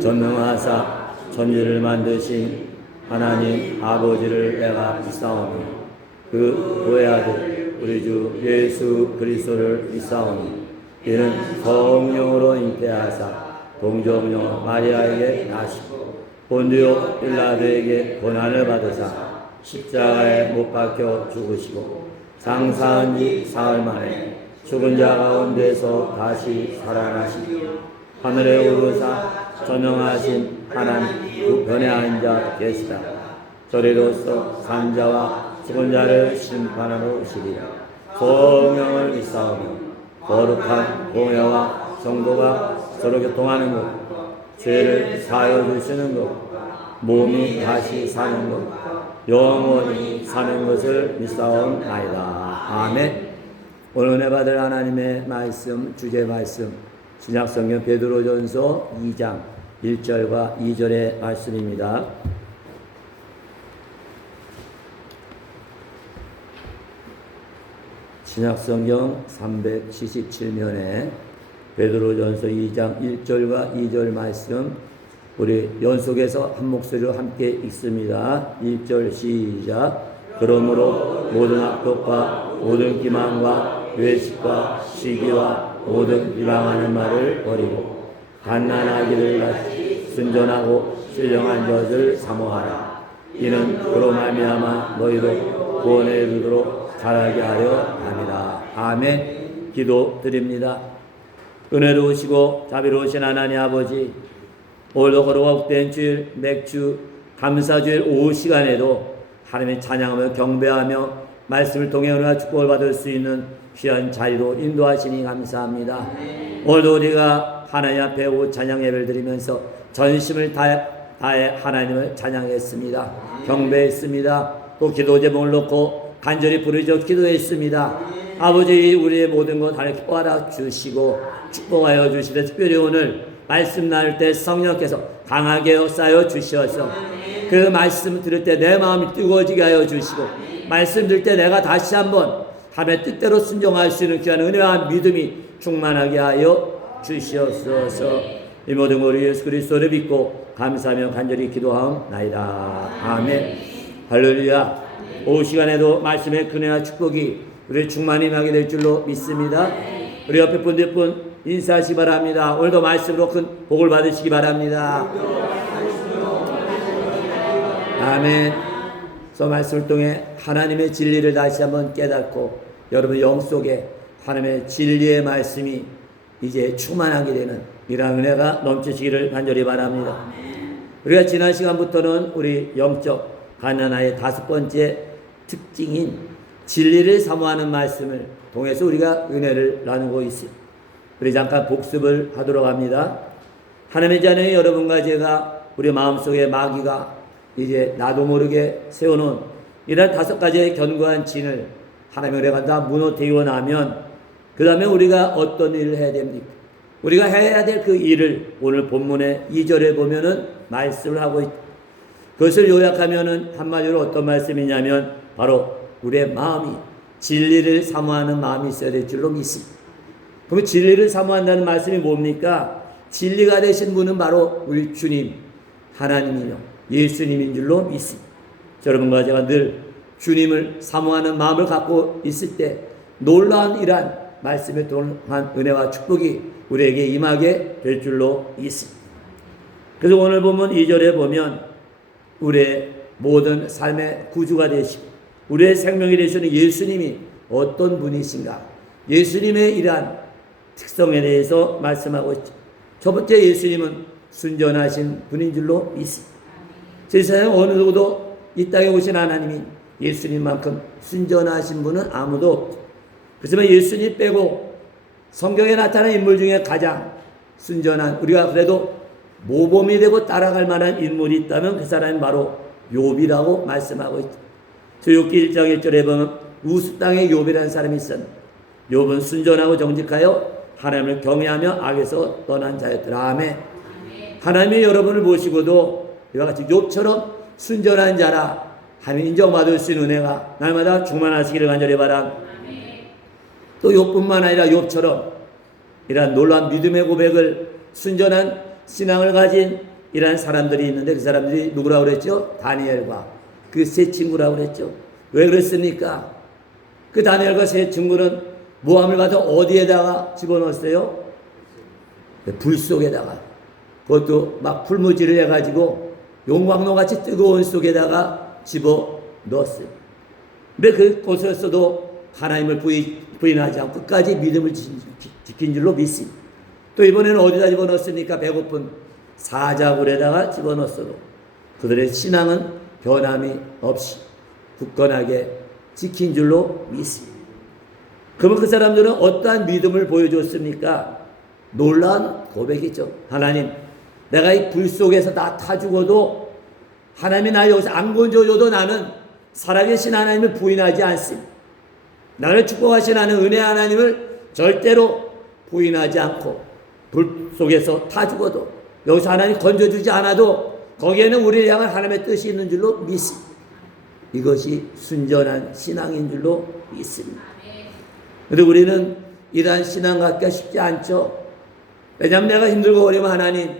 전능하사 천지를 만드신 하나님 아버지를 내가 믿사오니 그 외아들 우리 주 예수 그리스도를 믿사오니 이는 성령으로 잉태하사 동정녀 마리아에게 나시고 본디오 빌라도에게 고난을 받으사 십자가에 못 박혀 죽으시고 장사한 지 사흘 만에 죽은 자 가운데서 다시 살아나시고 하늘에 오르사 전능하신 하나님 우편에 앉아 계시다. 저리로서 산자와 죽은 자를 심판하러 오시리라. 성령을 믿사오며 거룩한 공회와 성도가 서로 교통하는 것, 죄를 사하여 주시는 것, 몸이 다시 사는 것, 영원히 사는 것을 믿사옵나이다. 아멘. 오늘 은혜 받을 하나님의 말씀, 주제 말씀, 신약성경 베드로전서 2장 1절과 2절의 말씀입니다. 신약성경 377면에 베드로전서 2장 1절과 2절 말씀 우리 연속해서 한 목소리로 함께 읽습니다. 1절 시작. 그러므로 모든 악독과 모든 기만과 외식과 시기와 모든 비방하는 말을 버리고 갓난아기를 같이 순전하고 신령한 것을 사모하라. 이는 그로 말미암아 너희도 구원에 이르도록 자라게 하려 함이라. 아멘. 기도드립니다. 은혜로우시고 자비로우신 하나님 아버지, 오늘도 거룩한 주일 맥주 감사주일 오후 시간에도 하나님의 찬양하며 경배하며 말씀을 통해 은혜와 축복을 받을 수 있는 귀한 자리로 인도하시니 감사합니다. 오늘도 우리가 하나님 앞에 오 찬양 예배를 드리면서 전심을 다해 하나님을 찬양했습니다. 경배했습니다. 또 기도 제목을 놓고 간절히 부르짖어 기도했습니다. 아버지, 우리의 모든 것 하나님 기뻐하라 주시고 축복하여 주시되 특별히 오늘 말씀 나눌 때 성령께서 강하게 쌓여 주셔서 그 말씀 들을 때 내 마음이 뜨거워지게 하여 주시고 말씀 들을 때 내가 다시 한번 하나님의 뜻대로 순종할 수 있는 귀한 은혜와 믿음이 충만하게 하여 주시옵소서. 이 모든 우리 예수 그리스도를 믿고 감사하며 간절히 기도하옵나이다. 아멘. 할렐루야. 오후 시간에도 말씀의 은혜와 축복이 우리 충만히 임하게 될 줄로 믿습니다. 우리 옆에 분들 인사하시기 바랍니다. 오늘도 말씀으로 큰 복을 받으시기 바랍니다. 아멘. 그래서 말씀을 통해 하나님의 진리를 다시 한번 깨닫고 여러분 영 속에 하나님의 진리의 말씀이 이제 충만하게 되는 이러한 은혜가 넘치시기를 간절히 바랍니다. 우리가 지난 시간부터는 우리 영적 가나나의 5번째 특징인 진리를 사모하는 말씀을 통해서 우리가 은혜를 나누고 있습니다. 우리 잠깐 복습을 하도록 합니다. 하나님의 자녀인 여러분과 제가 우리 마음속에 마귀가 이제 나도 모르게 세워놓은 이런 5가지의 견고한 진을 하나님의 은혜가 다 무너뜨리고 나면 그 다음에 우리가 어떤 일을 해야 됩니까? 우리가 해야 될 그 일을 오늘 본문의 2절에 보면은 말씀을 하고 있다. 그것을 요약하면은 한마디로 어떤 말씀이냐면 바로 우리의 마음이 진리를 사모하는 마음이 있어야 될 줄로 믿습니다. 그럼 진리를 사모한다는 말씀이 뭡니까? 진리가 되신 분은 바로 우리 주님 하나님이며 예수님인 줄로 믿습니다. 여러분과 제가 늘 주님을 사모하는 마음을 갖고 있을 때 놀라운 이러한 말씀에 통한 은혜와 축복이 우리에게 임하게 될 줄로 믿습니다. 그래서 오늘 보면 2절에 보면 우리의 모든 삶의 구주가 되시고 우리의 생명이 되시는 예수님이 어떤 분이신가? 예수님의 이러한 특성에 대해서 말씀하고 있죠. 첫 번째, 예수님은 순전하신 분인 줄로 믿습니다. 세상에 어느 누구도 이 땅에 오신 하나님이 예수님만큼 순전하신 분은 아무도 없죠. 그렇지만 예수님 빼고 성경에 나타난 인물 중에 가장 순전한, 우리가 그래도 모범이 되고 따라갈 만한 인물이 있다면 그 사람이 바로 욥이라고 말씀하고 있죠. 저 욥기 1장 1절에 보면 우스 땅에 욥이라는 사람이 있었는데 욥은 순전하고 정직하여 하나님을 경외하며 악에서 떠난 자였더라. 아멘. 하나님이 여러분을 모시고도 이와 같이 욥처럼 순전한 자라 하나님 인정받을 수 있는 은혜가 날마다 충만하시기를 간절히 바랍니다. 또 욥뿐만 아니라 욥처럼 이러한 놀라운 믿음의 고백을 순전한 신앙을 가진 이러한 사람들이 있는데 그 사람들이 누구라고 그랬죠? 다니엘과 그 세 친구라고 그랬죠. 왜 그랬습니까? 그 다니엘과 세 친구는 모함을 가서 어디에다가 집어넣었어요? 불 속에다가. 그것도 막 풀무질을 해가지고 용광로같이 뜨거운 속에다가 집어넣었어요. 근데 그곳에서도 하나님을 부인하지 않고 끝까지 믿음을 지킨 줄로 믿습니다. 또 이번에는 어디다 집어넣었습니까? 배고픈 사자굴에다가 집어넣었어도 그들의 신앙은 변함이 없이 굳건하게 지킨 줄로 믿습니다. 그러면 그 사람들은 어떠한 믿음을 보여줬습니까? 놀라운 고백이죠. 하나님, 내가 이 불 속에서 다 타 죽어도 하나님이 나 여기서 안 건져줘도 나는 살아계신 하나님을 부인하지 않습니다. 나를 축복하신 하나님, 은혜 하나님을 절대로 부인하지 않고 불 속에서 타 죽어도 여기서 하나님 건져주지 않아도 거기에는 우리를 향한 하나님의 뜻이 있는 줄로 믿습니다. 이것이 순전한 신앙인 줄로 믿습니다. 그런데 우리는 이러한 신앙 갖기가 쉽지 않죠. 왜냐하면 내가 힘들고 어려면 하나님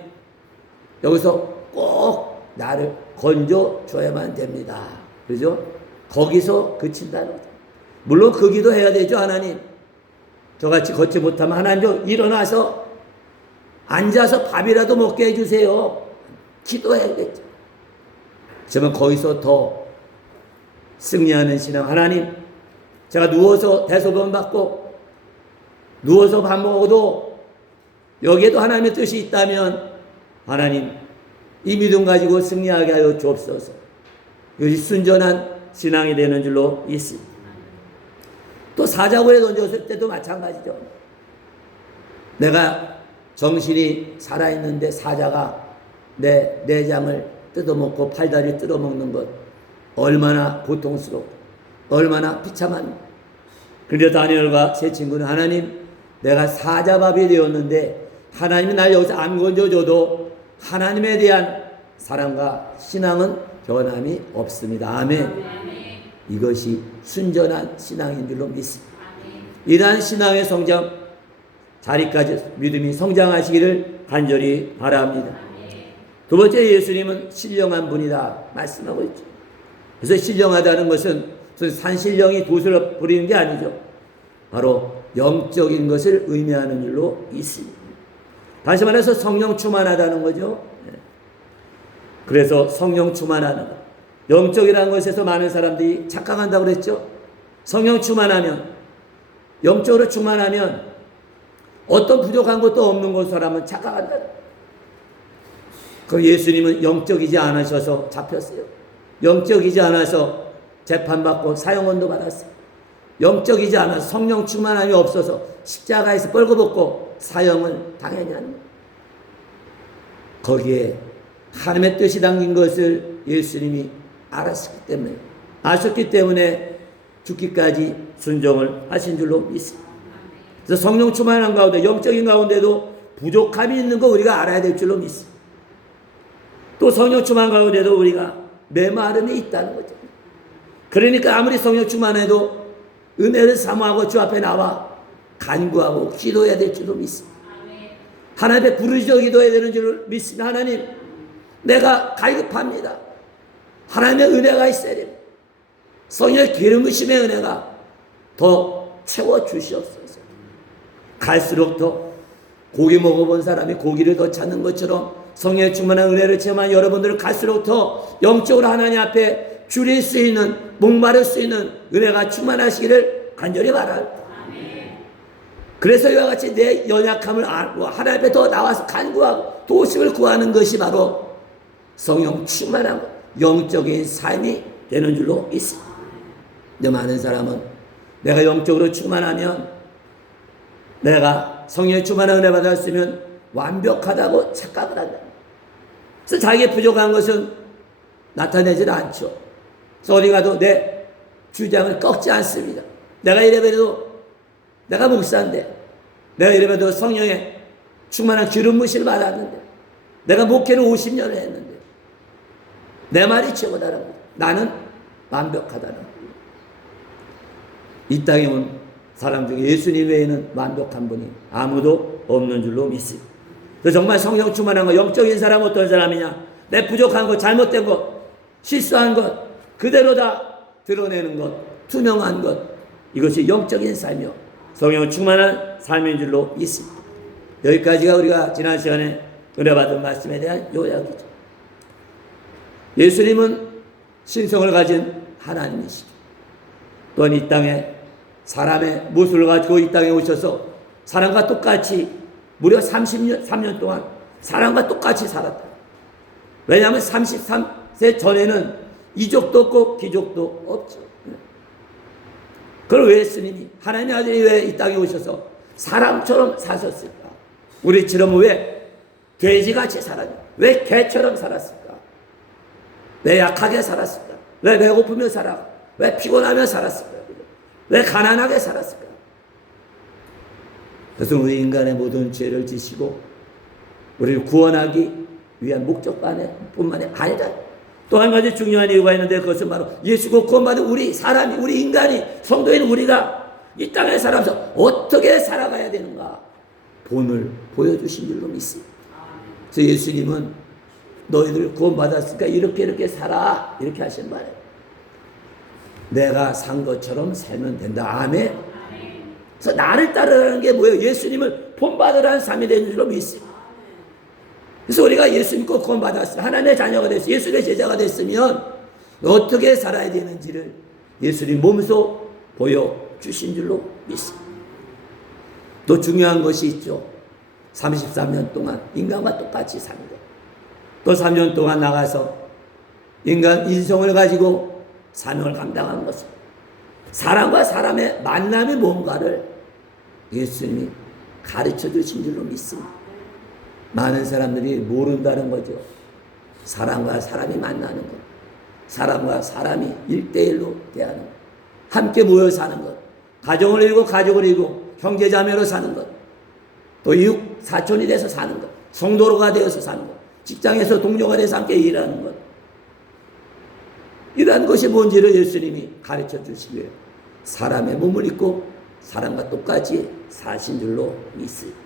여기서 꼭 나를 건져줘야만 됩니다. 그죠? 거기서 그친다는 거죠. 물론 그 기도 해야 되죠. 하나님 저같이 걷지 못하면 하나님 좀 일어나서 앉아서 밥이라도 먹게 해주세요. 기도해야겠죠. 그러면 거기서 더 승리하는 신앙. 하나님 제가 누워서 대소변 받고 누워서 밥 먹어도 여기에도 하나님의 뜻이 있다면 하나님 이 믿음 가지고 승리하게 하여 주옵소서. 이것이 순전한 신앙이 되는 줄로 있습니다. 또 사자굴에 던졌을 때도 마찬가지죠. 내가 정신이 살아있는데 사자가 내 내장을 뜯어먹고 팔다리를 뜯어먹는 것 얼마나 고통스럽고 얼마나 비참한. 그런데 다니엘과 세 친구는 하나님 내가 사자밥이 되었는데 하나님이 날 여기서 안 건져줘도 하나님에 대한 사랑과 신앙은 변함이 없습니다. 아멘. 이것이 순전한 신앙인 줄로 믿습니다. 이러한 신앙의 성장 자리까지 믿음이 성장하시기를 간절히 바랍니다. 두 번째, 예수님은 신령한 분이다 말씀하고 있죠. 그래서 신령하다는 것은 산신령이 돛을 부리는 게 아니죠. 바로 영적인 것을 의미하는 줄로 있습니다. 다시 말해서 성령 충만하다는 거죠. 그래서 성령 충만하는 것. 영적이라는 것에서 많은 사람들이 착각한다고 그랬죠. 성령 충만하면, 영적으로 충만하면 어떤 부족한 것도 없는 것 사람은 착각한다. 그 예수님은 영적이지 않으셔서 잡혔어요. 영적이지 않아서 재판받고 사형원도 받았어요. 영적이지 않아서 성령 충만함이 없어서 십자가에서 뻘거벗고 사형을 당연히 하는 거예요. 거기에 하나님의 뜻이 담긴 것을 예수님이 아셨기 때문에 죽기까지 순종을 하신 줄로 믿습니다. 그래서 성령 충만한 가운데, 영적인 가운데도 부족함이 있는 거 우리가 알아야 될 줄로 믿습니다. 또 성령 충만 가운데도 우리가 메마름이 있다는 거죠. 그러니까 아무리 성령 충만해도 은혜를 사모하고 주 앞에 나와 간구하고 기도해야 될 줄로 믿습니다. 하나님 앞에 부르짖어 기도해야 되는 줄로 믿습니다. 하나님, 내가 갈급합니다. 하나님의 은혜가 있어야 됩니다. 성령의 기름 부으심의 은혜가 더 채워 주시옵소서. 갈수록 더 고기 먹어본 사람이 고기를 더 찾는 것처럼 성령의 충만한 은혜를 체험한 여러분들은 갈수록 더 영적으로 하나님 앞에 줄일 수 있는, 목마를 수 있는 은혜가 충만하시기를 간절히 바랍니다. 그래서 이와 같이 내 연약함을 알고 하나님 앞에 더 나와서 간구하고 도우심을 구하는 것이 바로 성령 충만한 영적인 삶이 되는 줄로 있습니다. 근데 많은 사람은 내가 영적으로 충만하면, 내가 성령의 충만한 은혜 받았으면 완벽하다고 착각을 한다. 그래서 자기의 부족한 것은 나타내질 않죠. 그래서 어디 가도 내 주장을 꺾지 않습니다. 내가 이래봬도 내가 목사인데, 내가 이래봬도 성령의 충만한 기름 부으심을 받았는데, 내가 목회를 50년을 했는데 내 말이 최고다라고. 나는 완벽하다라고. 이 땅에 온 사람 중에 예수님 외에는 완벽한 분이 아무도 없는 줄로 믿습니다. 그 정말 성령 충만한 거, 영적인 사람 어떤 사람이냐? 내 부족한 것, 잘못된 것, 실수한 것, 그대로 다 드러내는 것, 투명한 것, 이것이 영적인 삶이요 성령 충만한 삶인 줄로 믿습니다. 여기까지가 우리가 지난 시간에 은혜 받은 말씀에 대한 요약이죠. 예수님은 신성을 가진 하나님이시죠. 또한 이 땅에 사람의 모습을 가지고 이 땅에 오셔서 사람과 똑같이 무려 3년 동안 사람과 똑같이 살았다. 왜냐하면 33세 전에는 이족도 없고 귀족도 없죠. 그럼 왜 예수님이 하나님의 아들이 왜 이 땅에 오셔서 사람처럼 사셨을까? 우리처럼 왜 돼지같이 살았냐? 왜 개처럼 살았을까? 왜 약하게 살았을까? 왜 배고프며 살아? 왜 피곤하며 살았을까? 왜 가난하게 살았을까? 그래서 우리 인간의 모든 죄를 지시고 우리를 구원하기 위한 목적뿐만이 아니라 또 한 가지 중요한 이유가 있는데 그것은 바로 예수고 구원받은 우리 사람이, 우리 인간이, 성도인 우리가 이 땅에 살아서 어떻게 살아가야 되는가 본을 보여주신 줄로 믿습니다. 그래서 예수님은 너희들 구원받았으니까 이렇게 살아 이렇게 하신 말이에요. 내가 산 것처럼 살면 된다. 아멘. 그래서 나를 따르라는 게 뭐예요? 예수님을 본받으라는 삶이 되는 줄로 믿습니다. 그래서 우리가 예수 믿고 구원받았으면 하나님의 자녀가 됐으면 예수님의 제자가 됐으면 어떻게 살아야 되는지를 예수님 몸소 보여주신 줄로 믿습니다. 또 중요한 것이 있죠. 33년 동안 인간과 똑같이 사는 것. 또 3년 동안 나가서 인간 인성을 가지고 사명을 감당한 것은 사람과 사람의 만남이 뭔가를 예수님이 가르쳐 주신 줄로 믿습니다. 많은 사람들이 모른다는 거죠. 사람과 사람이 만나는 것, 사람과 사람이 1대1로 대하는 것, 함께 모여 사는 것, 가정을 이루고 가족을 이루고 형제자매로 사는 것, 또 이웃 사촌이 돼서 사는 것, 성도로가 되어서 사는 것, 직장에서 동료가 돼서 함께 일하는 것, 이러한 것이 뭔지를 예수님이 가르쳐 주시고요. 사람의 몸을 입고 사람과 똑같이 사신 줄로 믿습니다.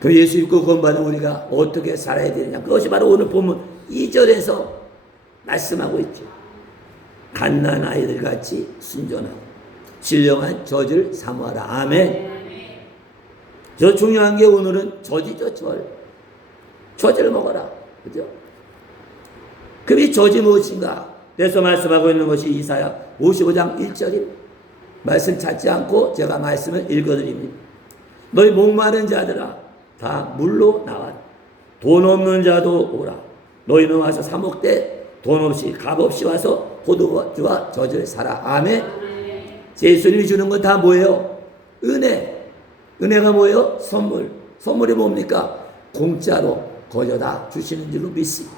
그 예수 믿고 구원받은 우리가 어떻게 살아야 되느냐. 그것이 바로 오늘 본문 2절에서 말씀하고 있죠. 갓난 아이들 같이 순전하고 신령한 젖을 사모하라. 아멘. 저 중요한 게 오늘은 젖이죠. 젖을 먹어라. 그죠? 그럼 이 젖이 무엇인가? 그래서 말씀하고 있는 것이 이사야 55장 1절입니다. 말씀 찾지 않고 제가 말씀을 읽어드립니다. 너희 목마른 자들아 다 물로 나와 돈 없는 자도 오라. 너희는 와서 사 먹되 돈 없이 값 없이 와서 포도주와 젖을 사라. 아멘. 예수님이 주는 건 다 뭐예요? 은혜. 은혜가 뭐예요? 선물이 뭡니까? 공짜로 거저다 주시는 줄로 믿습니다.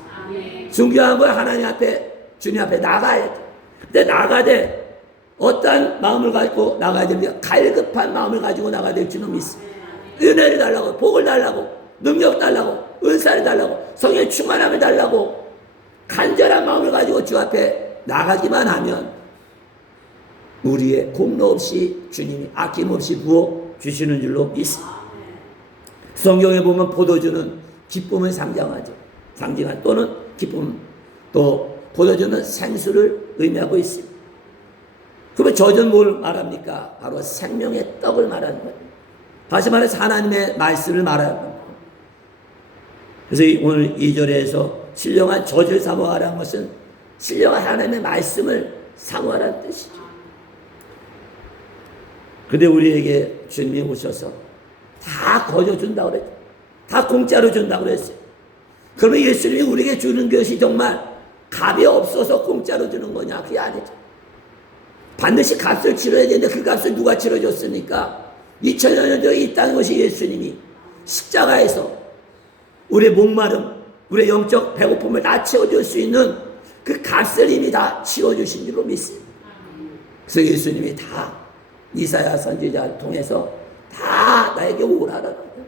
중요한 건 하나님 앞에 주님 앞에 나가야 돼. 근데 나가되 어떠한 마음을 가지고 나가야 됩니까? 갈급한 마음을 가지고 나가야 될 줄로 믿습니다. 은혜를 달라고, 복을 달라고, 능력 달라고, 은사를 달라고, 성령의 충만함을 달라고 간절한 마음을 가지고 주 앞에 나가기만 하면 우리의 공로 없이 주님이 아낌없이 부어 주시는 줄로 믿습니다. 성경에 보면 포도주는 기쁨을 상징하죠. 또는 기쁨, 또 포도주는 생수를 의미하고 있습니다. 그러면 젖은 뭘 말합니까? 바로 생명의 떡을 말하는 거예요. 다시 말해서 하나님의 말씀을 말하는 겁니다. 그래서 오늘 2절에서 신령한 젖을 사모하라는 것은 신령한 하나님의 말씀을 사모하라는 뜻이죠. 근데 우리에게 주님이 오셔서 다 거저준다고 그랬죠. 다 공짜로 준다고 그랬어요. 그러면 예수님이 우리에게 주는 것이 정말 값이 없어서 공짜로 주는 거냐? 그게 아니죠. 반드시 값을 치러야 되는데 그 값을 누가 치러줬습니까? 2000년 전에 이 땅에 오신 예수님이 십자가에서 우리의 목마름, 우리의 영적 배고픔을 다 채워줄 수 있는 그 값을 이미 다 치워주신 줄로 믿습니다. 그래서 예수님이 다 이사야 선지자를 통해서 다 나에게 오라라는 거예요.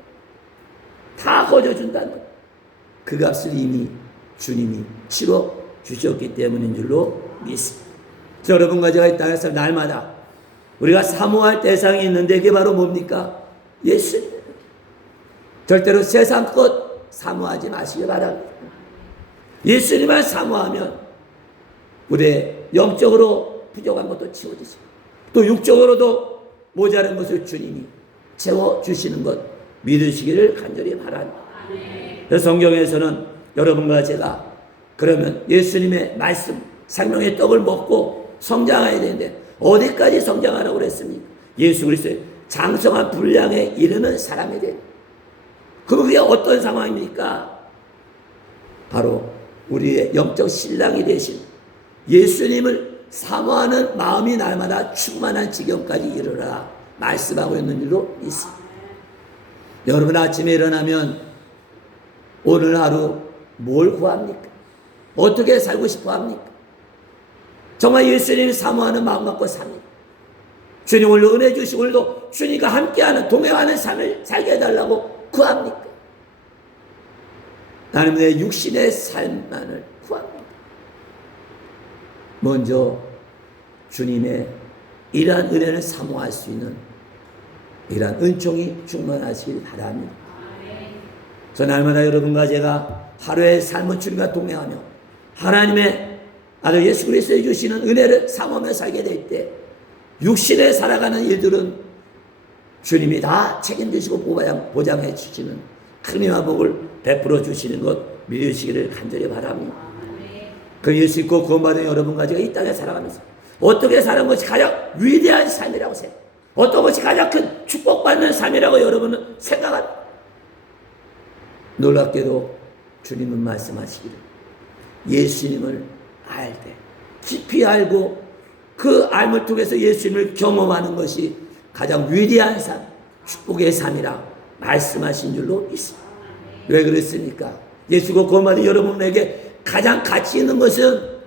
다 거저준다는 거예요. 그 값을 이미 주님이 치러주셨기 때문인 줄로 믿습니다. 여러분과 제가 이 땅에서 날마다 우리가 사모할 대상이 있는데 그게 바로 뭡니까? 예수님. 절대로 세상 것 사모하지 마시기 바랍니다. 예수님만 사모하면 우리의 영적으로 부족한 것도 채워지시고 또 육적으로도 모자란 것을 주님이 채워주시는 것 믿으시기를 간절히 바랍니다. 그래서 성경에서는 여러분과 제가 그러면 예수님의 말씀 생명의 떡을 먹고 성장해야 되는데 어디까지 성장하라고 그랬습니까? 예수 그리스도의 장성한 분량에 이르는 사람이 돼. 그럼 그게 어떤 상황입니까? 바로 우리의 영적 신랑이 되신 예수님을 사모하는 마음이 날마다 충만한 지경까지 이르라 말씀하고 있는 줄로 믿습니다. 여러분 아침에 일어나면 오늘 하루 뭘 구합니까? 어떻게 살고 싶어 합니까? 정말 예수님을 사모하는 마음 갖고 삽니까? 주님 오늘 은혜 주시고 오늘도 주님과 함께하는 동행하는 삶을 살게 해달라고 구합니까? 나는 내 육신의 삶만을 구합니다. 먼저 주님의 이러한 은혜를 사모할 수 있는 이러한 은총이 충만하시길 바랍니다. 저 날마다 여러분과 제가 하루의 삶을 주님과 동행하며 하나님의 아들 예수 그리스도에 주시는 은혜를 사모하며 살게 될 때 육신에 살아가는 일들은 주님이 다 책임지시고 보장해 주시는 큰일과 복을 베풀어 주시는 것 믿으시기를 간절히 바랍니다. 그 예수 믿고 구원받은 여러분과 제가 이 땅에 살아가면서 어떻게 사는 것이 가장 위대한 삶이라고 생각합니다. 어떤 것이 가장 큰 축복받는 삶이라고 여러분은 생각합니다. 놀랍게도 주님은 말씀하시기를 예수님을 알되 깊이 알고 그 알을 통해서 예수님을 경험하는 것이 가장 위대한 삶, 축복의 삶이라 말씀하신 줄로 믿습니다. 왜 그랬습니까? 예수가 구원받은 여러분에게 가장 가치 있는 것은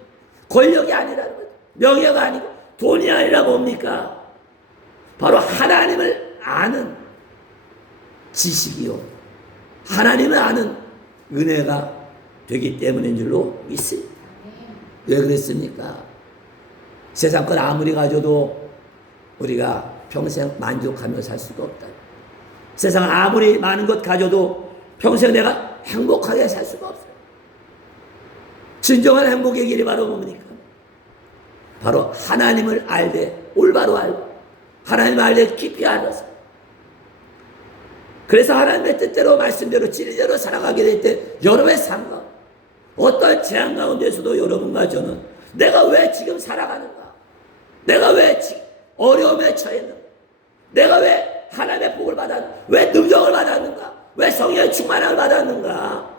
권력이 아니라는 거죠. 명예가 아니고 돈이 아니라 뭡니까? 바로 하나님을 아는 지식이요. 하나님을 아는 은혜가 되기 때문인 줄로 믿습니다. 왜 그랬습니까? 세상 것 아무리 가져도 우리가 평생 만족하며 살 수가 없다. 세상 아무리 많은 것 가져도 평생 내가 행복하게 살 수가 없어요. 진정한 행복의 길이 바로 뭡니까? 바로 하나님을 알되 올바로 알고 하나님을 알되 깊이 알아서 그래서 하나님의 뜻대로 말씀대로 진리대로 살아가게 될 때 여러분의 삶과 어떤 재앙 가운데서도 여러분과 저는 내가 왜 지금 살아가는가? 내가 왜 어려움에 처했는가? 내가 왜 하나님의 복을 받았는가? 왜 능력을 받았는가? 왜 성령의 충만함을 받았는가?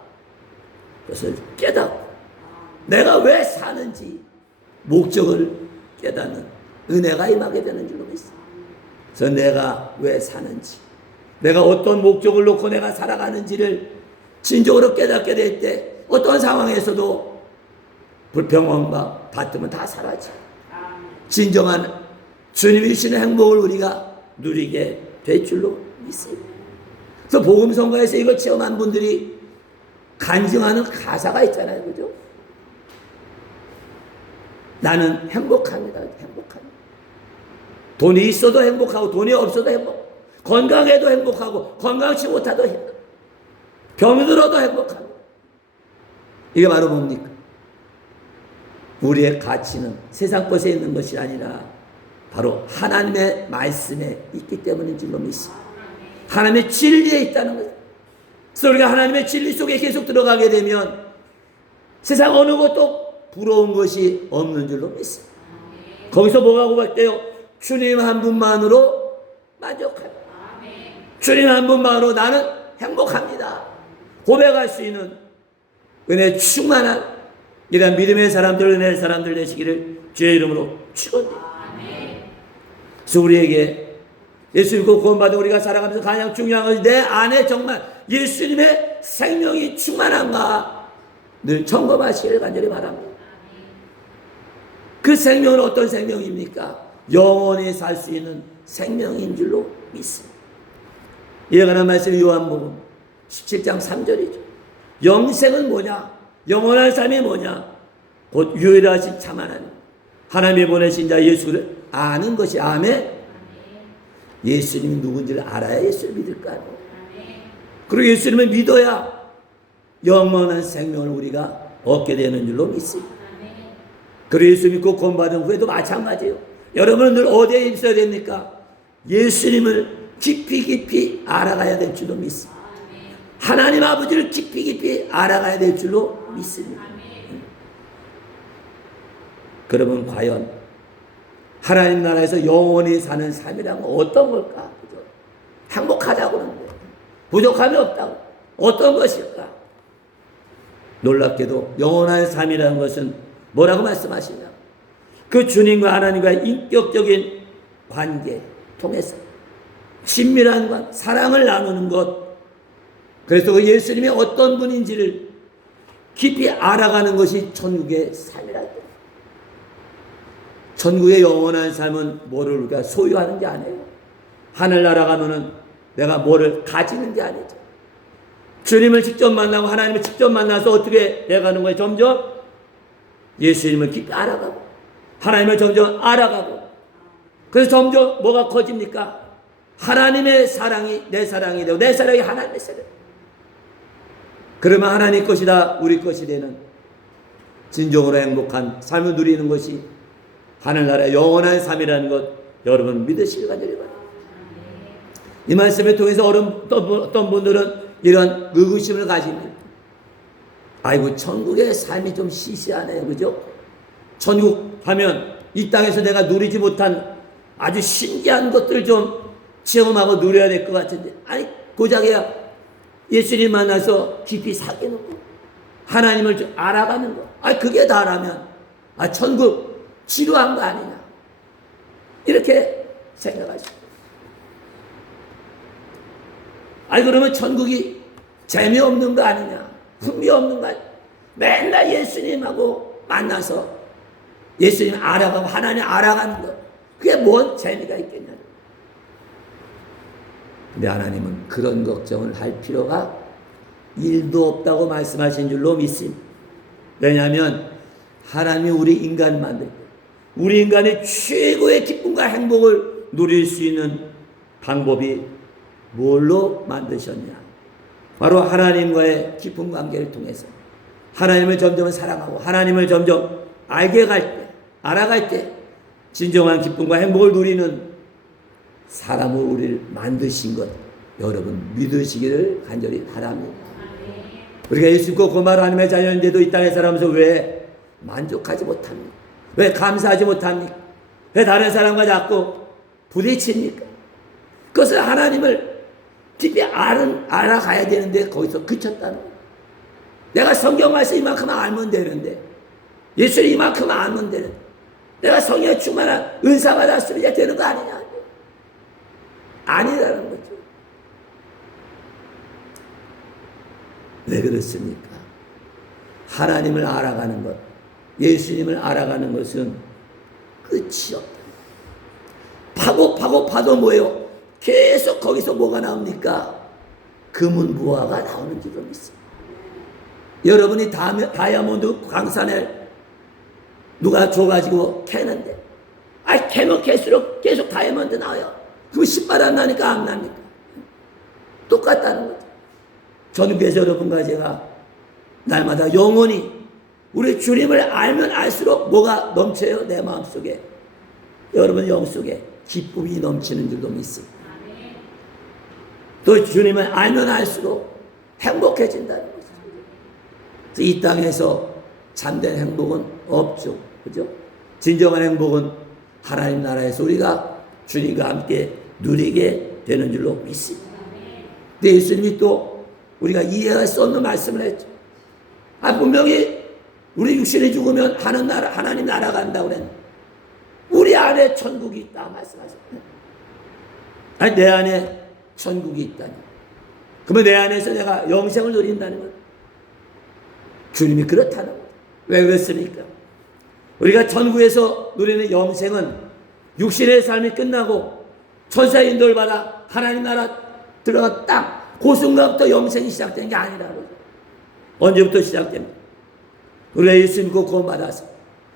그것을 깨닫고 내가 왜 사는지 목적을 깨닫는 은혜가 임하게 되는 줄로 믿습니다. 그래서 내가 왜 사는지 내가 어떤 목적을 놓고 내가 살아가는지를 진정으로 깨닫게 될 때 어떤 상황에서도 불평함과 다툼은 다 사라져. 진정한 주님이 주시는 행복을 우리가 누리게 될 줄로 믿습니다. 그래서 복음성가에서 이걸 체험한 분들이 간증하는 가사가 있잖아요. 그죠? 나는 행복합니다. 행복합니다. 돈이 있어도 행복하고 돈이 없어도 행복. 건강해도 행복하고 건강치 못하도 행복. 병들어도 행복합니다. 이게 바로 뭡니까? 우리의 가치는 세상 것에 있는 것이 아니라 바로 하나님의 말씀에 있기 때문인 줄로 믿습니다. 하나님의 진리에 있다는 거죠. 그래서 우리가 하나님의 진리 속에 계속 들어가게 되면 세상 어느 것도 부러운 것이 없는 줄로 믿습니다. 거기서 뭐가 고백돼요? 주님 한 분만으로 만족합니다. 주님 한 분만으로 나는 행복합니다. 고백할 수 있는 은혜 충만한 이런 믿음의 사람들, 은혜의 사람들 되시기를 주의 이름으로 축원합니다. 그래서 우리에게 예수 믿고 구원받은 우리가 살아가면서 가장 중요한 것이 내 안에 정말 예수님의 생명이 충만한가 늘 점검하시기를 간절히 바랍니다. 그 생명은 어떤 생명입니까? 영원히 살 수 있는 생명인 줄로 믿습니다. 이에 관한 말씀이 요한복음 17장 3절이죠. 영생은 뭐냐? 영원한 삶이 뭐냐? 곧 유일하신 참 하나님, 하나님이 보내신 자 예수를 아는 것이. 아멘. 예수님이 누군지를 알아야 예수를 믿을까? 그리고 예수님을 믿어야 영원한 생명을 우리가 얻게 되는 줄로 믿습니다. 그리고 예수 믿고 구원받은 후에도 마찬가지예요. 여러분은 늘 어디에 있어야 됩니까? 예수님을 깊이 알아가야 될 줄로 믿습니다. 하나님 아버지를 깊이 알아가야 될 줄로 믿습니다. 그러면 과연 하나님 나라에서 영원히 사는 삶이란 건 어떤 걸까? 그죠? 행복하다고 그러는데 부족함이 없다고 어떤 것일까? 놀랍게도 영원한 삶이라는 것은 뭐라고 말씀하시냐? 그 주님과 하나님과의 인격적인 관계 통해서 친밀한 사랑을 나누는 것, 그래서 그 예수님이 어떤 분인지를 깊이 알아가는 것이 천국의 삶이라고. 천국의 영원한 삶은 뭐를 우리가 소유하는 게 아니에요. 하늘나라 가면은 내가 뭐를 가지는 게 아니죠. 주님을 직접 만나고 하나님을 직접 만나서 어떻게 돼가는 거예요? 점점 예수님을 깊이 알아가고 하나님을 점점 알아가고, 그래서 점점 뭐가 커집니까? 하나님의 사랑이 내 사랑이 되고 내 사랑이 하나님의 사랑. 그러면 하나님 것이다 우리 것이 되는 진정으로 행복한 삶을 누리는 것이 하늘나라의 영원한 삶이라는 것, 여러분 믿으시기 바랍니다. 이 말씀을 통해서 어떤 분들은 이런 의구심을 가지면, 아이고 천국의 삶이 좀 시시하네요, 그죠? 천국 하면 이 땅에서 내가 누리지 못한 아주 신기한 것들을 좀 체험하고 누려야 될 것 같은데, 아니 고작이야 예수님 만나서 깊이 사귀는 거, 하나님을 좀 알아가는 거, 그게 다라면 천국 지루한 거 아니냐, 이렇게 생각하시고, 그러면 천국이 재미없는 거 아니냐, 흥미없는 거 아니냐, 맨날 예수님하고 만나서 예수님 알아가고 하나님 알아가는 거, 그게 뭔 재미가 있겠냐. 근데 하나님은 그런 걱정을 할 필요가 1도 없다고 말씀하신 줄로 믿습니다. 왜냐하면 하나님이 우리 인간 만들 때 우리 인간의 최고의 기쁨과 행복을 누릴 수 있는 방법이 뭘로 만드셨냐? 바로 하나님과의 깊은 관계를 통해서 하나님을 점점 사랑하고 하나님을 점점 알게 갈 때, 알아갈 때 진정한 기쁨과 행복을 누리는 사람을 우리를 만드신 것, 여러분 믿으시기를 간절히 바랍니다. 우리가 예수 믿고 그 말 하나님의 자녀인데도 이 땅에 살아가면서 왜 만족하지 못합니까? 왜 감사하지 못합니까? 왜 다른 사람과 자꾸 부딪힙니까? 그것을 하나님을 깊이 알아가야 되는데 거기서 그쳤다는 거예요. 내가 성경 말씀 이만큼 알면 되는데, 예수님 이만큼 알면 되는데, 내가 성령에 충만한 은사 받았으면 이제 되는 거 아니냐? 아니라는 거죠. 왜 그렇습니까? 하나님을 알아가는 것, 예수님을 알아가는 것은 끝이 없다. 파도 뭐예요? 계속 거기서 뭐가 나옵니까? 금은부화가 나오는 줄로 믿습니다. 여러분이 다이아몬드 광산에 누가 줘가지고 캐는데, 캐면 캘수록 계속 다이아몬드 나와요. 그럼 신발 안 나니까 안 납니까? 똑같다는 거죠. 저는 그래서 여러분과 제가 날마다 영원히 우리 주님을 알면 알수록 뭐가 넘쳐요? 내 마음속에, 여러분 영속에 기쁨이 넘치는 줄도 믿습니다. 또 주님을 알면 알수록 행복해진다는 거죠. 그래서 이 땅에서 참된 행복은 없죠, 그죠? 진정한 행복은 하나님 나라에서 우리가 주님과 함께 누리게 되는 줄로 믿습니다. 근데 예수님이 또 우리가 이해할 수 없는 말씀을 했죠. 분명히 우리 육신이 죽으면 하나님 나라 간다고 그랬는데, 우리 안에 천국이 있다 말씀하셨어요. 내 안에 천국이 있다니. 그러면 내 안에서 내가 영생을 누린다는 거예요. 주님이 그렇다는 거예요. 왜 그렇습니까? 우리가 천국에서 누리는 영생은 육신의 삶이 끝나고 천사의 인도를 받아 하나님 나라 들어가 딱 그 순간부터 영생이 시작되는 게 아니라고. 언제부터 시작됩니까? 우리가 예수 믿고 구원받아서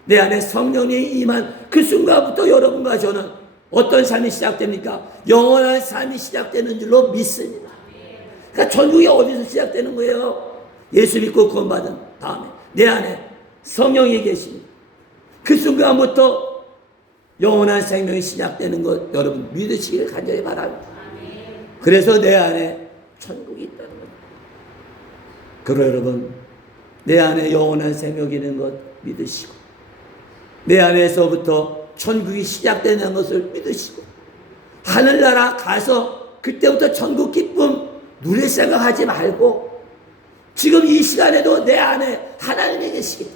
내 안에 성령이 임한 그 순간부터 여러분과 저는 어떤 삶이 시작됩니까? 영원한 삶이 시작되는 줄로 믿습니다. 그러니까 천국이 어디서 시작되는 거예요? 예수 믿고 구원받은 다음에 내 안에 성령이 계십니다. 그 순간부터 영원한 생명이 시작되는 것 여러분 믿으시기를 간절히 바랍니다. 그래서 내 안에 천국이 있다는 겁니다. 그러나 여러분 내 안에 영원한 생명이 있는 것 믿으시고 내 안에서부터 천국이 시작되는 것을 믿으시고 하늘나라 가서 그때부터 천국 기쁨 누릴 생각하지 말고 지금 이 시간에도 내 안에 하나님이 계시기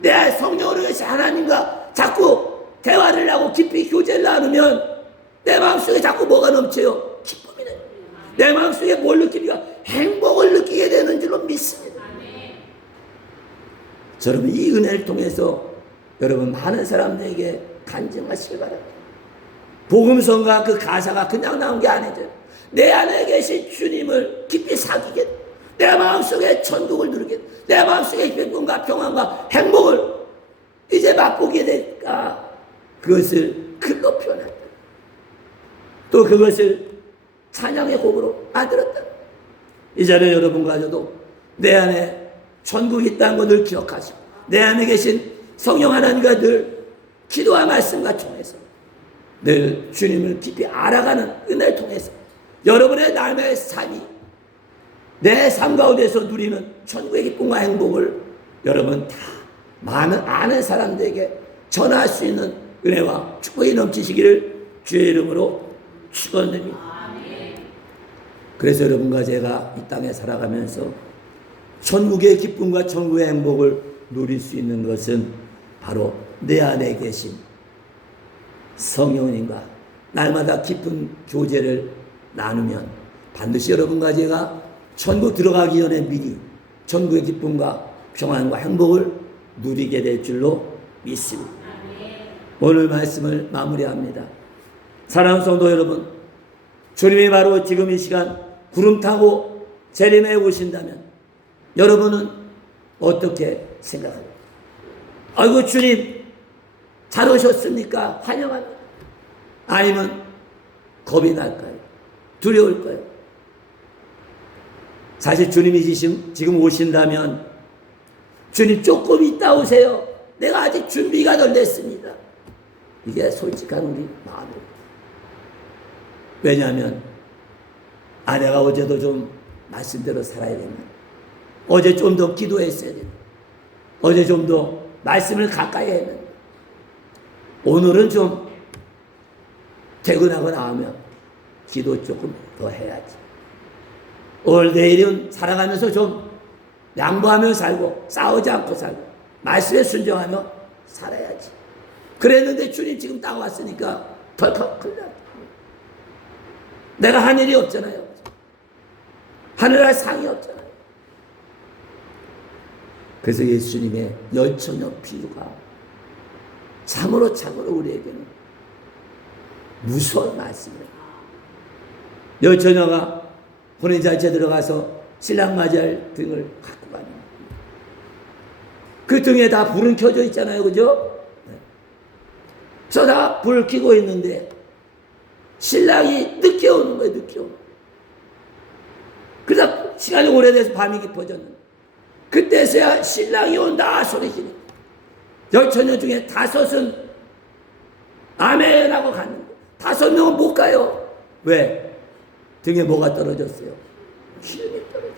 내 성령으로 계신 하나님과 자꾸 대화를 하고 깊이 교제를 나누면 내 마음속에 자꾸 뭐가 넘쳐요? 기쁨이 나. 내 마음속에 뭘 느끼니까 행복을 느끼게 되는 줄로 믿습니다. 여러분 이 은혜를 통해서 여러분 많은 사람들에게 간증하시기 바랍니다. 복음성과 그 가사가 그냥 나온 게 아니죠. 내 안에 계신 주님을 깊이 사귀게 내 마음속에 천국을 누리게 내 마음속에 기쁨과 평안과 행복을 이제 맛보게 될까 그것을 글로 표현한다. 또 그것을 찬양의 곡으로 만들었다. 이 자리에 여러분과 저도 내 안에 천국이 있다는 것을 기억하시고 내 안에 계신 성령 하나님과 늘 기도와 말씀과 통해서 늘 주님을 깊이 알아가는 은혜를 통해서 여러분의 삶의 삶이 내 삶 가운데서 누리는 천국의 기쁨과 행복을 여러분 다 많은 아는 사람들에게 전할 수 있는 은혜와 축복이 넘치시기를 주의 이름으로 축원드립니다. 그래서 여러분과 제가 이 땅에 살아가면서 천국의 기쁨과 천국의 행복을 누릴 수 있는 것은 바로 내 안에 계신 성령님과 날마다 깊은 교제를 나누면 반드시 여러분과 제가 천국 들어가기 전에 미리 천국의 기쁨과 평안과 행복을 누리게 될 줄로 믿습니다. 오늘 말씀을 마무리합니다. 사랑하는 성도 여러분, 주님이 바로 지금 이 시간 구름 타고 재림해 오신다면 여러분은 어떻게 생각합니까? 아이고 주님 잘 오셨습니까? 환영합니다. 아니면 겁이 날까요? 두려울까요? 사실 주님이 지금 오신다면 주님 조금 있다 오세요. 내가 아직 준비가 덜 됐습니다. 이게 솔직한 우리 마음입니다. 왜냐하면 내가 어제도 좀 말씀대로 살아야 되나? 어제 좀 더 기도했어야 되나? 어제 좀 더 말씀을 가까이 해야 되나? 오늘은 좀 퇴근하고 나오면 기도 조금 더 해야지. 오늘 내일은 살아가면서 좀 양보하며 살고 싸우지 않고 살고 말씀에 순종하며 살아야지. 그랬는데 주님 지금 딱 왔으니까 덜컥 큰일 났다. 내가 한 일이 없잖아요. 하늘날 상이 없잖아요. 그래서 예수님의 열처녀 비유가 참으로 우리에게는 무서운 말씀이에요. 열처녀가 혼인잔치에 들어가서 신랑 맞이할 등을 갖고 가는 그 등에 다 불은 켜져 있잖아요. 그죠? 저 다 불 켜고 있는데 신랑이 늦게 오는 거예요. 늦게 오는 거예요. 그래서 시간이 오래돼서 밤이 깊어졌는데 그때서야 신랑이 온다 소리지니 열처녀 중에 5은 아멘 하고 갔는데 5명은 못 가요. 왜? 등에 뭐가 떨어졌어요? 기름이 떨어졌어요.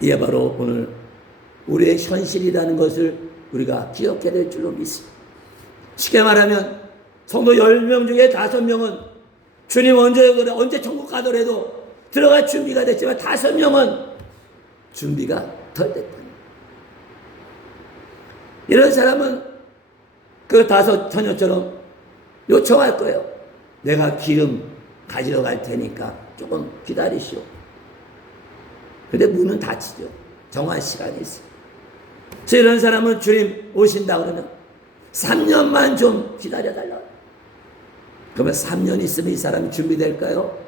이게 바로 오늘 우리의 현실이라는 것을 우리가 기억해야 될 줄로 믿습니다. 쉽게 말하면 성도 10명 중에 5명은 주님 언제 천국 가더라도 들어갈 준비가 됐지만 5명은 준비가 덜 됐다. 이런 사람은 그 5 처녀처럼 요청할 거예요. 내가 기름 가지러 갈 테니까 조금 기다리시오. 근데 문은 닫히죠. 정한 시간이 있어요. 그래서 이런 사람은 주님 오신다 그러면 3년만 좀 기다려달라. 그러면 3년 있으면 이 사람이 준비될까요?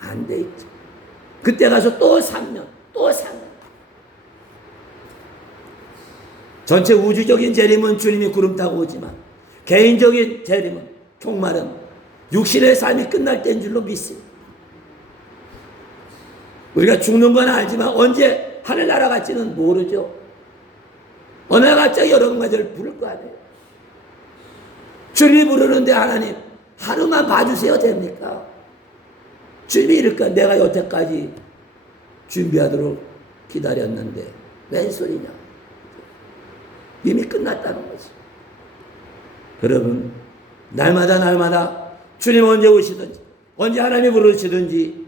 안 돼 있죠. 그때 가서 또 3년, 또 3년. 전체 우주적인 재림은 주님이 구름 타고 오지만 개인적인 재림은 종말은 육신의 삶이 끝날 때인 줄로 믿습니다. 우리가 죽는 건 알지만 언제 하늘나라 갈지는 모르죠. 어느 날 갑자기 여러분과 저를 부를 거 아니에요. 주님이 부르는데 하나님 하루만 봐주세요 됩니까? 주님이 이럴까? 내가 여태까지 준비하도록 기다렸는데 웬 소리냐? 이미 끝났다는 거지. 여러분, 날마다 주님 언제 오시든지, 언제 하나님이 부르시든지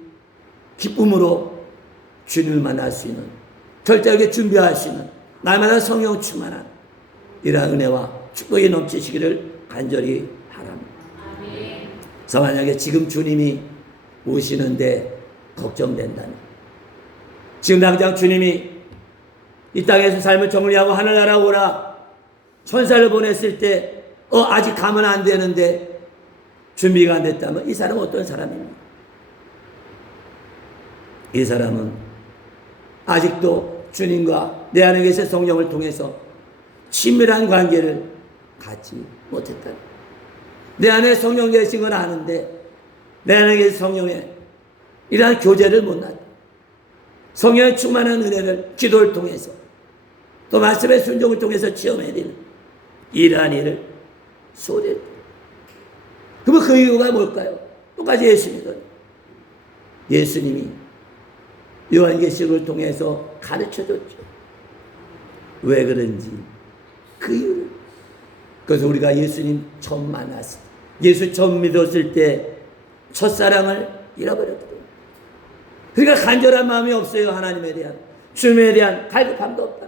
기쁨으로 주님을 만날 수 있는, 절대하게 준비할 수 있는, 날마다 성령 충만한 이러한 은혜와 축복이 넘치시기를 간절히 바랍니다. 그래서 만약에 지금 주님이 오시는데 걱정된다면, 지금 당장 주님이 이 땅에서 삶을 정리하고 하늘나라 오라 천사를 보냈을 때 아직 가면 안 되는데 준비가 안 됐다면 이 사람은 어떤 사람입니까? 이 사람은 아직도 주님과 내 안에 계신 성령을 통해서 친밀한 관계를 갖지 못했다. 내 안에 성령 계신 건 아는데 내 안에 계신 성령의 이러한 교제를 못 나다. 성령의 충만한 은혜를 기도를 통해서 또 말씀의 순종을 통해서 체험해내는 이러한 일을 소홀히. 그러면 그 이유가 뭘까요? 똑같이 예수님은 예수님이 요한계시록을 통해서 가르쳐줬죠. 왜 그런지 그 이유를. 그래서 우리가 예수님 처음 만났을 때, 예수 처음 믿었을 때 첫사랑을 잃어버렸거든요. 그러니까 간절한 마음이 없어요. 하나님에 대한, 주님에 대한 갈급함도 없다.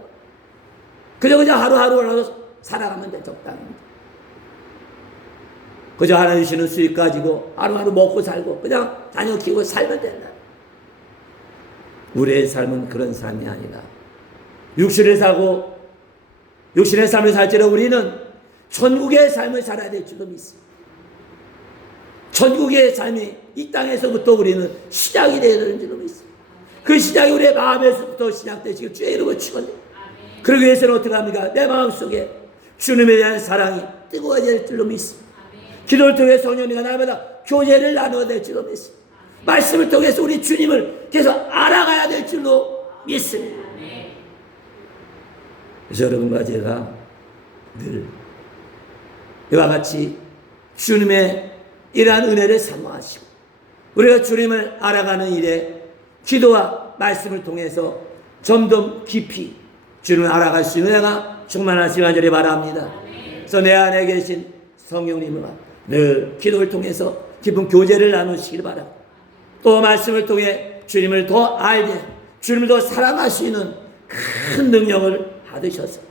그저 하루하루 살아가면 돼. 적당합니다. 그저 하나님 주시는 수익 가지고 하루하루 먹고 살고 그냥 자녀 키우고 살면 된다. 우리의 삶은 그런 삶이 아니라 육신을 사고 육신의 삶을 살지라 우리는 천국의 삶을 살아야 될 줄로 믿습니다. 천국의 삶이 이 땅에서부터 우리는 시작이 되어야 되는 줄로 믿습니다. 그 시작이 우리의 마음에서부터 시작되시고 주의 이름을 축원합니다. 그러기 위해서는 어떻게 합니까? 내 마음속에 주님에 대한 사랑이 뜨거워야 될 줄로 믿습니다. 기도를 통해 성령님과 날마다 교제를 나눠야 될 줄로 믿습니다. 말씀을 통해서 우리 주님을 계속 알아가야 될 줄로 믿습니다. 그래서 여러분과 제가 늘 이와 같이 주님의 이러한 은혜를 사모하시고 우리가 주님을 알아가는 일에 기도와 말씀을 통해서 점점 깊이 주님을 알아갈 수 있는 은혜가 충만하시길 간절히 바랍니다. 그래서 내 안에 계신 성령님과 늘 기도를 통해서 깊은 교제를 나누시길 바랍니다. 또 말씀을 통해 주님을 더 알게, 주님을 더 사랑할 수 있는 큰 능력을 받으셔서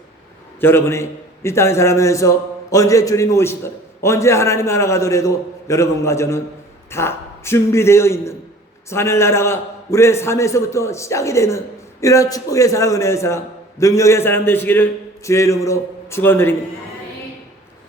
여러분이 이 땅에 살아가면서 언제 주님이 오시더라도, 언제 하나님 알아가더라도 여러분과 저는 다 준비되어 있는 하늘나라가 우리의 삶에서부터 시작이 되는 이러한 축복의 사람, 은혜의 사람, 능력의 사람 되시기를 주의 이름으로 축원드립니다.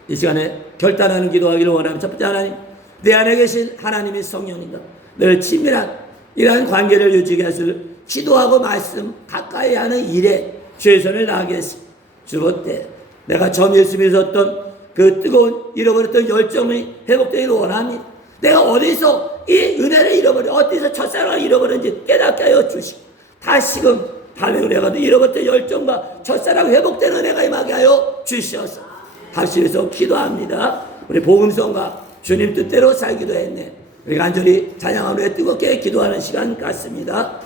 이 시간에 결단하는 기도하기를 원합니다. 첫 번째, 하나님, 내 안에 계신 하나님의 성령님과 늘 친밀한 이러한 관계를 유지하게 하시길 기도하고 말씀 가까이 하는 일에 최선을 다하겠습니다. 주로 때 내가 처음 예수 믿었던 그 뜨거운 잃어버렸던 열정이 회복되기를 원합니다. 내가 어디서 이 은혜를 잃어버려, 어디서 첫사랑을 잃어버렸는지 깨닫게 하여 주시고 다시금 발명을 해가지고 잃어버렸던 열정과 첫사랑 회복되는 은혜가 임하게 하여 주시옵소서. 다시 위해서 기도합니다. 우리 복음성과 주님 뜻대로 살기도 했네. 우리 간절히 찬양하는 후에 뜨겁게 기도하는 시간 같습니다.